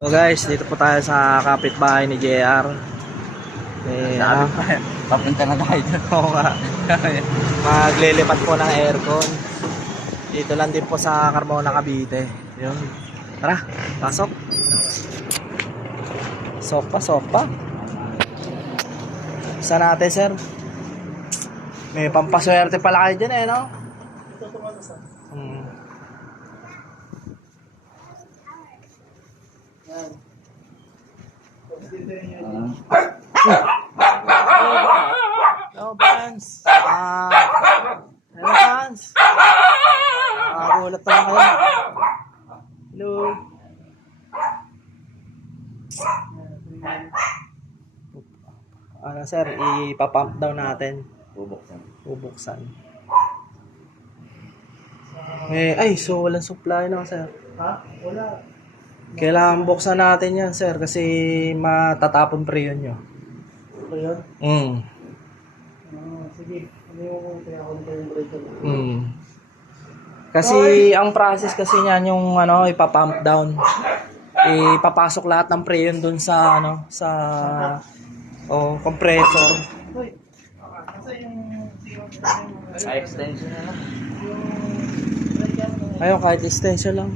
So guys, dito po tayo sa kapitbahay ni JR. Papunta na tayo dyan. Oo nga. Maglilipat po ng aircon. Dito lang din po sa Carmona, Cavite. Yun. Tara, pasok. Sok pa. Saan natin, sir? May pampaswerte pala kayo dyan no? Hello, fans. Hello, fans. Gulat pa lang kayo. Hello. Ano, sir, ipapump down natin. Bubuksan. So walang supply na, sir. Ha? Wala. Kailangan buksan natin yan, sir, kasi matatapon pre yun nyo. Ito yun? Sige. Ano yung kaya ako nito yung break yun? Kasi ang process kasi niyan yung ipapump down. Ipapasok lahat ng pre yun dun sa compressor. Kasi yung extension na lang. Ayun, kahit extension lang.